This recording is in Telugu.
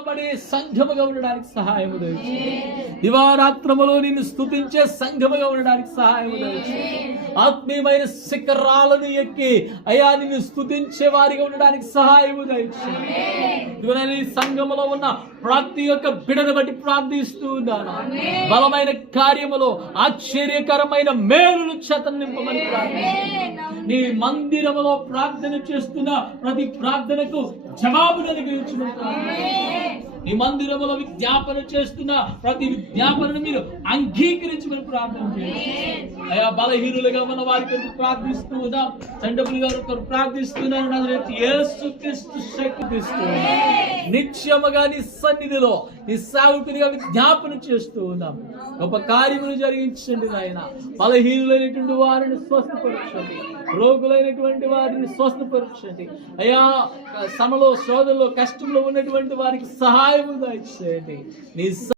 సంఘముగా ఉండడానికి సహాయము దయచేయండి. దివారాత్రములో నిన్ను స్తుతించే సంఘముగా ఉండడానికి సహాయము దయచేయండి. ఆత్మీయమైన శిఖరాలను ఎక్కి అయ్యా నిన్ను స్తుతించే వారిగా ఉండడానికి సహాయము దయచేయండి. సంఘములో ఉన్న ప్రతి ఒక్క బిడను బట్టి ప్రార్థిస్తూ ఉన్నాను. బలమైన కార్యములో ఆశ్చర్యకరమైన మేలును చేత నింపమని ప్రార్థిస్తున్నాను. నీ మందిరములో ప్రార్థన చేస్తున్న ప్రతి ప్రార్థనకు జవాబును అనుగ్రహించమని, నీ మందిరములో విజ్ఞాపన చేస్తున్న ప్రతి విజ్ఞాపనను మీరు అంగీకరించమని ప్రార్థన చేయండి. అయా బలహీనులుగా ఉన్న వారి కొరకు ప్రార్థిస్తూ ఉన్నాం. తండ్రి గారి కొరకు ప్రార్థిస్తున్నాను. యేసుక్రీస్తు శక్తిస్తున్నాను. నిత్యముగా నీ సన్నిధిలో నీ సేవకునిగా విజ్ఞాపన చేస్తూ ఉన్నాం. గొప్ప కార్యములు జరిగించండి నాయన. బలహీనులైనటువంటి వారిని స్వస్థపరచండి. రోగులైనటువంటి వారిని స్వస్థపరచండి. అయా శ్రమలో శోధనలో కష్టంలో ఉన్నటువంటి వారికి సహాయము దయచేయండి. నీ